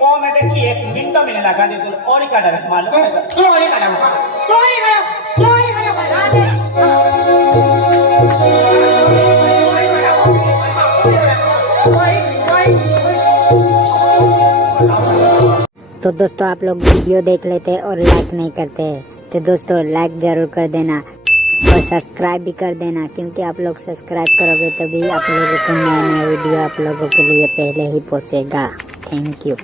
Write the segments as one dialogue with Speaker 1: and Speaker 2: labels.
Speaker 1: ओ मैं देखी एक मिनट में लगा दे तो और ही काटा रख मालूम है
Speaker 2: तू अरे काढा तू काढा तू अरे
Speaker 3: तो दोस्तों आप लोग वीडियो देख लेते हैं और लाइक नहीं करते। हैं तो दोस्तों लाइक ज़रूर कर देना और सब्सक्राइब भी कर देना क्योंकि आप लोग सब्सक्राइब करोगे तभी आप लोगों को नया नया वीडियो आप लोगों के लिए पहले ही पहुंचेगा। थैंक यू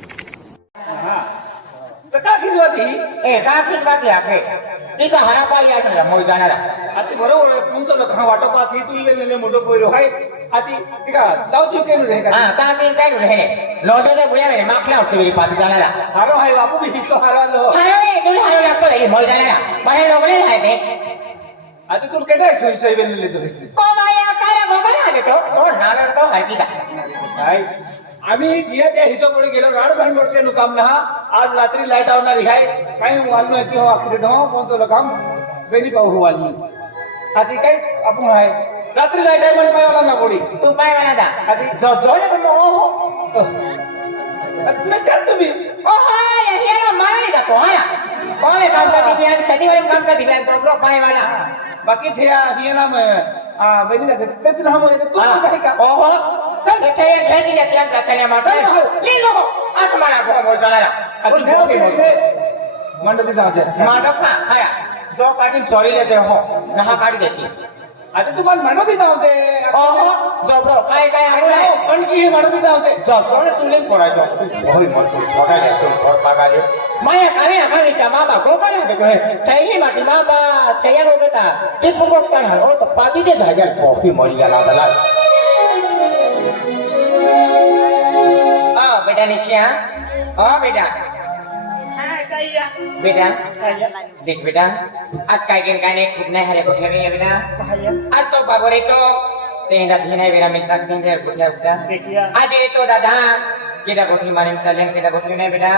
Speaker 1: खिजवाती
Speaker 2: ए राखीच बाकी आपे तिथं हरा पाली आहे मोय जाणारा
Speaker 1: आती बरोबर तुमचं लोक हा वाटप आती तू इले ले मोठो पोयरो हाय आती तिका जाऊ तू केनु रे
Speaker 2: हा
Speaker 1: का
Speaker 2: का तीन काय रे लोदे बुया रे माखला होते वेरी पाती जाणारा
Speaker 1: हारो हाय बापू भी हिस्सो हारालो
Speaker 2: हारो रे तुम्ही हारो लागतो रे मोय जाणारा मला लोगले आहे ते
Speaker 1: आती तू केटा खिसो इले ले तो
Speaker 2: को माया काय बघा ना तो तो नाला तो हरकी दा
Speaker 1: काय आम्ही जियाच्या हिशोबाने गेलो राड भांडवट केलो काम ना आज रात्री लाइट आवणारी आहे काही वालनो की हो आखरी दो पोहोचलो काम. बेनी पाहू वालनो आधी काय आपण आहे रात्री लाइट आहे पण पायवाला ना कोणी
Speaker 2: तू पाय मला दा
Speaker 1: आधी
Speaker 2: जो जो ना तो ओ
Speaker 1: नाही चाल तुम्ही.
Speaker 2: ओ हाय याला मारली जातो हा कोण काम करती मी आज कधी वरून काम करती मी तो पाय मला
Speaker 1: बाकी थे ही ना बेनी जाते ते तुला येते तू काय का?
Speaker 2: ओहो. चल ते या घ्यायची या त्या जातल्या मात्र ली लोक आज मला गो मोय जाणारा
Speaker 1: आधी
Speaker 2: घेऊ दे मोय
Speaker 1: मंडळी जाऊ द्या
Speaker 2: माधव खा हाया जो काढून चोरी लेते हो नहा काढी देते
Speaker 1: आता तुम्हाला म्हणत येता होते
Speaker 2: ओहो जो काय काय आहे
Speaker 1: पण की हे म्हणत येता होते
Speaker 2: जो तुले फोडायचो होय मग तू फोडायला तू फोड पागाले माया काने आखाने त्या मामा गोकाने होते करे तैही माटी मामा तयार हो गता ते पुगोक्तान हो तो पादी दे हज़ार कॉफ़ी मरी गेला दला आ बेटा निशिया आ बेटा बेटा देख बेटा आज काय केन काय नाही खूप नाही हरे कुठे नाही बेटा आज तो बाबो रे तो तेंडा धिनाय वेरा मिळतात तेंडा कुठल्या कुठल्या आज येतो दादा केडा गोठी मारीन चालेन केडा गोठी नाही बेटा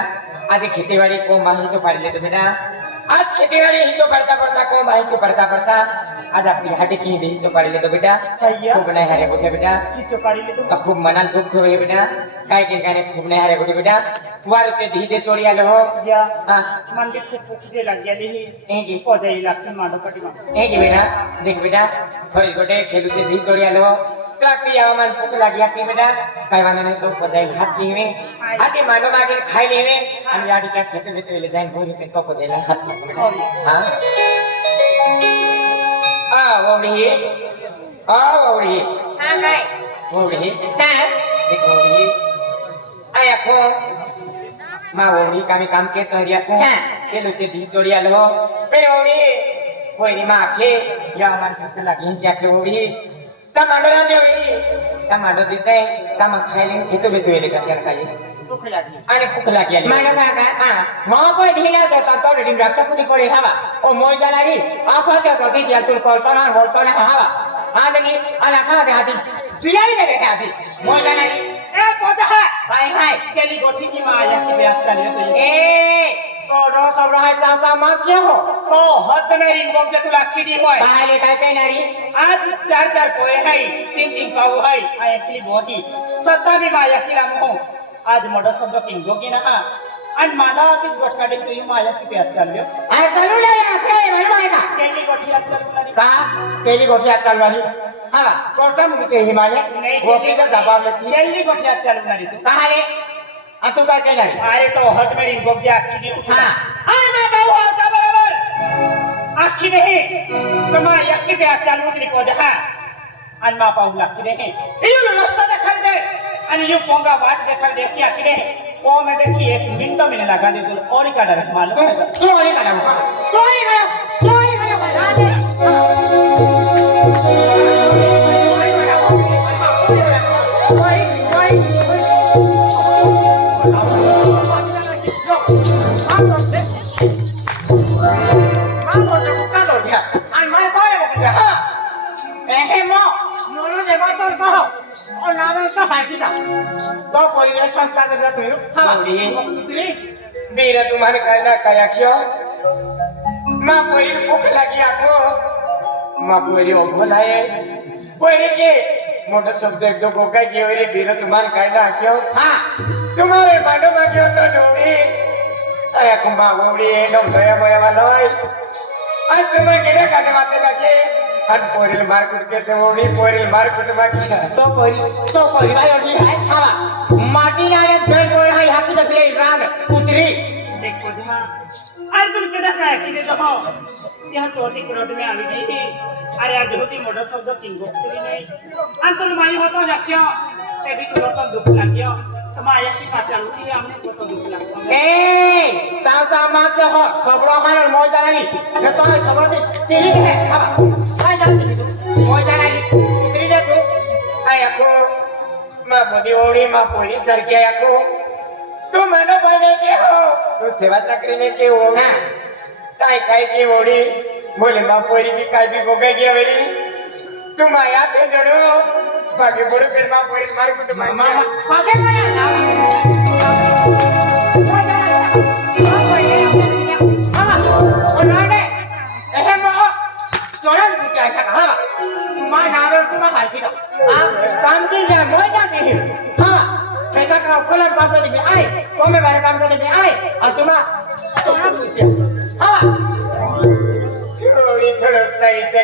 Speaker 2: आज खेतीवाडी कोण बाहीचो पाडले तो बेटा आज खेतीवाडी ही तो पडता पडता कोण बाहीचो पडता पडता आज आपली हाटे की बेही तो पाडले तो बेटा खूप नाही हरे कुठे बेटा तर खूप मनाला दुःख होय बेटा काय केन काय नाही खूप नाही हरे कुठे बेटा वारचे धी चोरी आलो हो हा हे की हे की बेटा देख बेटा फरीज गोटे खेलूचे धी चोरी आलो काकी કાકી આવા મારા પોતલા ગયા કે બેટા? કાયવાના ને તો પજાઈ હાથ લેવે. તો હા? કામ કે તરિયા કો કેલો છે લો. એ વોડી કોઈ ની માં આખે યા મારા પોતલા ગયા કે વોડી ववडी टमाटो ना देवी टमाटो देते काम खायले खेतो भेटू येले का त्याला काही आणि भूक लागली मला काका हा मग पण ढिला होता तो रिडीम रक्त कुठे पडे हवा ओ मोय जाणारी आपण त्या कधी त्या तुला कळतो ना बोलतो ना हवा हा लगी आला खा दे हाती तुझ्या रे दे हाती मोय जाणारी हाय हाय ए तो रो सब रहा चाचा मा क्या हो
Speaker 1: तुला किती होय
Speaker 2: बाहेर काय काय नारी
Speaker 1: आज चार चार पोहे हाय तीन तीन पाऊ हाय ऐकली बोधी सत्तावी माया किला मोह आज मोठा शब्द पिंगो की ना हा आणि मला तीच गोष्ट काढेल तुझी माया किती आज चालली
Speaker 2: आहे चालू नाही आपले म्हणून आहे का
Speaker 1: केली गोठी आज चालू
Speaker 2: का? केली गोष्टी आज चालवाली हा? कोणता मुली ते हिमालय गोष्टीचं दबावलं ती
Speaker 1: केली गोठी आज चालू झाली तू?
Speaker 2: का तू काय केलं
Speaker 1: अरे तो हद मेरी गोब्या अख्खी दी
Speaker 2: हा.
Speaker 1: अरे मैं भाऊ होता बरोबर. अख्खी नाही कमा यक्की पे आज चालू तरी पोजा हा. आणि मा पाहू लागती नाही इयो रस्ता देखाल दे. आणि यो पोंगा वाट देखाल दे की अख्खी नाही ओ मैं देखी एक मिनट में लगा दे तो और ही काटा रख मालूम है?
Speaker 2: तू आणि काढा तू आणि काढा तू आणि आणि 나는 밝히다. 너 거기에 산다는 것들 하마지. વીરે તુમારે કાયના કાયા ક્યો? માં કોઈ ભૂખ લાગી આખો. માં કોઈ ઓભો લાયે. કોઈ કે મોટો શબ્દ એકદમ ગોકાઈ ગયો રે વીરે તુમારે કાયના ક્યો? હા. તુમારે માડો માંગ્યો તો જોવી. અયા કુંભા ગોવડી એ ડમ ગયા ગયા વાલોય આજ તુમારે કેડા કાને વાતે લાગે. અને પોરીલ માર્કેટ કે તે મોડી પોરીલ માર્કેટ માટી ના.
Speaker 4: તો પોરી તો પોરી ભાઈ ઓજી હાય ખાવા માટી ના રે ફેર કોઈ હાય હાકી દે રામ
Speaker 1: પુત્રી. એક કોધા આર તું કેડા કાય કીને જહો ત્યાં તો અતિ ક્રોધ મે આવી ગઈ અરે આ જ્યોતિ મોટો શબ્દ કિંગો કરી નહીં. આ તો માયું હતો જાક્યો એ બી તો દુખ લાગ્યો.
Speaker 4: એ તાતા માત્ર હો ખબરો મારે મોજારાની ને તો ખબરો દે ચીરી ને હા. આ જા મોજારાની ઉતરી જા તું.
Speaker 2: આ યકો બધી ઓડી માં પોલીસ સરકે યકો તું મને બને કે હો તો સેવા ચાકરી ને કે
Speaker 4: ઓડી
Speaker 2: કાઈ કાઈ કે ઓડી બોલે માં પોરી કી કાઈ બી ભોગે ગયા વેરી તું માયા તે જડો. ભાગે બોલો પેટમાં પોઈસ મારું કુટુંબ ભાગે થોડોક વિચાર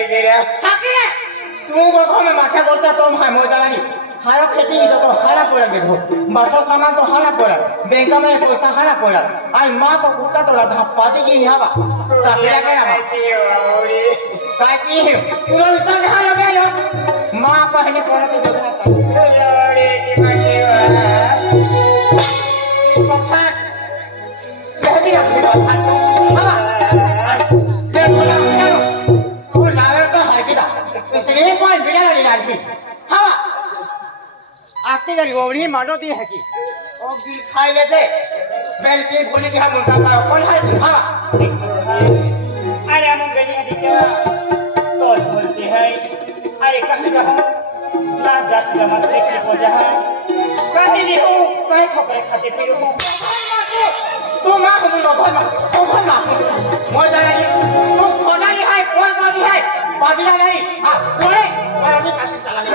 Speaker 2: કર્યા तुमको
Speaker 4: घर में माथा बोलता तो हम मोदारानी हारा खेती तो, तो हारा पोया देखो बाटो सामान तो हारा पोया बैंक में पैसा हारा पोया आई माँ को कुत्ता तो लाधा पाती की यहाँ बा ताकला के ना ताकि तुम इतना हारा गया माँ पहने पड़ा तो जगह बिल खाई लेते बेल की बोली की हम उनका पाओ कौन है तू? हवा
Speaker 1: अरे हम हदी क्या तो बोलते हैं। अरे कहीं रहूँ। ना जात जमात देखने को जहाँ कहीं नहीं हूँ। कहीं ठोकरे खाते फिर हूँ।
Speaker 4: तू माँ को मुंडो भर माँ तू भर माँ मोय जाना तू खोना नहीं है। कौन बाजी है? भागला नाही. हा पुढे. तुम्हाला काठी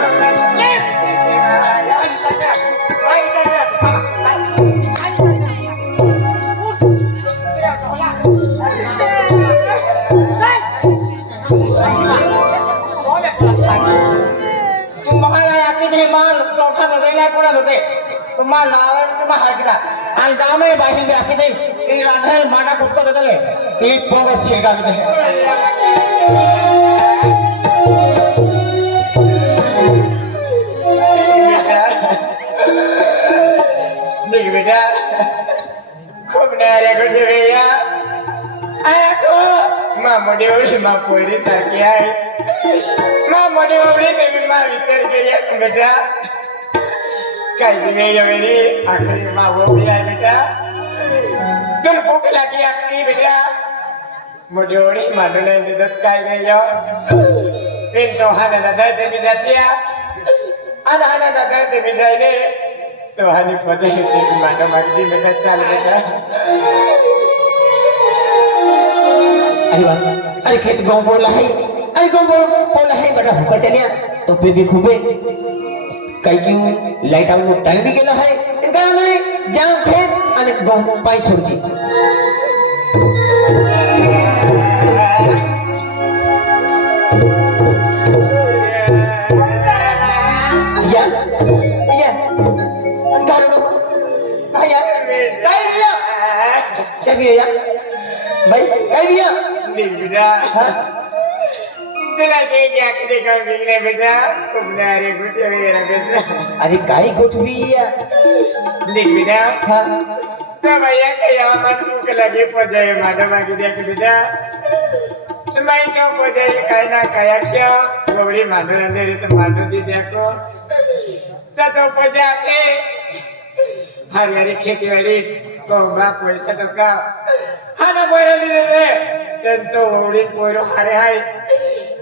Speaker 4: होते? तुम्हा नावाने तुम्हा हाकिरा आणि दामे बाहेर हाकिदे ते राधा माडा कुटको दले ते
Speaker 2: पोग शेगावी दे वाऱ्याकडे गैया आयाको मामोडी एवढी मापोडी सारखी आहे. मामोडी एवढी मी मा विचार करूया बेटा. काही नाही एवढी आखरी मावडी आहे बेटा. तुला भूक लागली आखरी बेटा. मोठी एवढी मानू नाही देतात काय गैया पिंटो हाण्याला जायचं मी जाते आणि हाण्याला जायचं मी जायले. तो हानी पदे ते मांडा मागदी बेटा चाल बेटा।
Speaker 4: अरे वाह अरे खेत गाँव बोला है। अरे गाँव बोला है, बड़ा भूखा चलिया। तो फिर भी खूबे। काही की लाईट आउट टाइम भी गेला है। काय म्हणे जाम खेत आणि गाँव पाय सोडती या या। काढू दिया भाई काय दिया।
Speaker 2: देख बेटा। तुला ते जाकते काम दिले बेटा? खूप नारे गुटे वगैरे बेटा।
Speaker 4: अरे काय गोठवी या?
Speaker 2: देख बेटा।
Speaker 4: हा।
Speaker 2: तो भैया के यहाँ मन भूख लगी माधव देख बेटा। मैं क्यों पहुँचाए कहीं ना कया? क्यों गोबड़ी अंधेरी तो माधव दी देखो। तो तो हरी हरी खेती वाली कोंबा पैसा टका हाना पोरा दिले रे तेन तो ओडी पोरो हरे हाय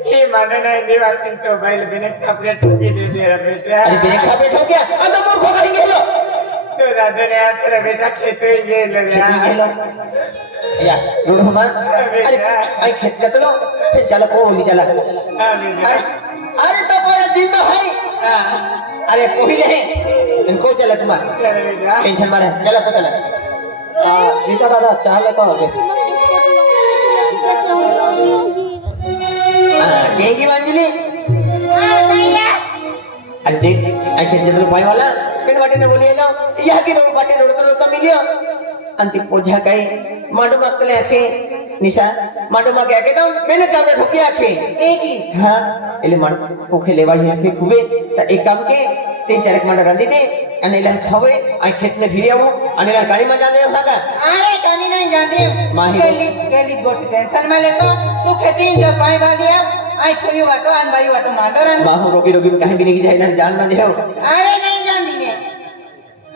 Speaker 2: ही माने नाही देवा तो बैल बिने कपड़े टोपी दे दे रे बेटा
Speaker 4: अरे बेटा बैठो क्या आता मोर खो कहीं गेलो
Speaker 2: तो दादा ने आज तेरा बेटा खेतो ही गेलो रे
Speaker 4: गेलो या रोड हमा अरे आई खेत जातो लो फिर चला को ओली चला
Speaker 2: हाँ, बेटा.
Speaker 4: अरे अरे तो पर जिंदा है अरे पहिले इनको चला तुम्हारा टेंशन मारे चला को चला गीता दादा चार लोक होते डेंगी बांधली. अरे देख आखे चंद्र भाई वाला पेट बाटे ने बोलिए जाओ यह की रोड बाटे रोड तो मिलियो अंतिम पूजा गई माडू मातले थे નિશા માટોમાં કે કે તમ મેને કામે ઠોકી આખે. એકી. હા એટલે મણ કોખે લેવાઈ આખે ખૂબે તો એક કામ કે તે ચરક માટે રાંધી દે અને એલા ખવે આ ખેતને ફીરી આવું અને એલા ગાડીમાં જાને ભાગા
Speaker 5: અરે ગાડી નહીં
Speaker 4: જાને
Speaker 5: માહી. ગલી ગલી ગોટ ટેન્શનમાં લેતો. તું ખેતી જો પાઈ વાલી આ આઈ ખોયો વાટો આન ભાઈ વાટો માંડો રાન
Speaker 4: બાહુ રોગી રોગી કાહી બી નહીં જાનમાં દેવ
Speaker 5: અરે નહીં.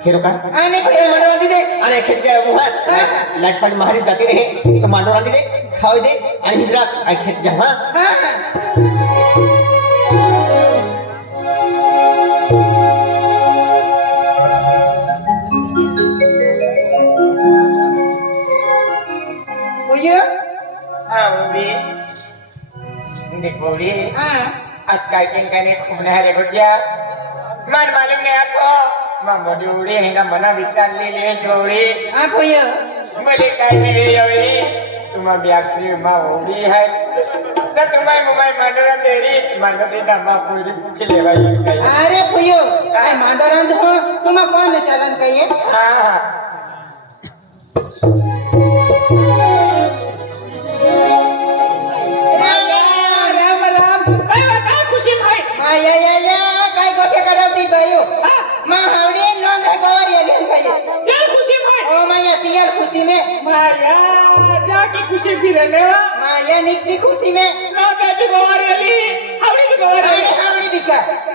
Speaker 4: खेरो का?
Speaker 5: आने को
Speaker 4: मानवादी दे। अरे खेत के मुहा लाइट पाली महारी जाती रहे। तो मानवादी दे खाओ दे।
Speaker 5: अरे हिजरा आ
Speaker 2: खेत जा देखो
Speaker 5: रे
Speaker 2: आज का किन कहने घूमने है देखो क्या। मन मालूम नहीं आपको। मडोळे हिंडा मला विचारलेले
Speaker 5: डोळे आपोय
Speaker 2: मले काय मिळे यावेळी? तुम्हा ब्यासरी मा ओली हाय. तर तुम्हाय मुमाय मांडोरा देरी मांडो दे मा पोरी फुके लेवा
Speaker 5: येईल काय अरे पुयो काय? मांडोरा तुम्हा कोण चालन काय हां हां.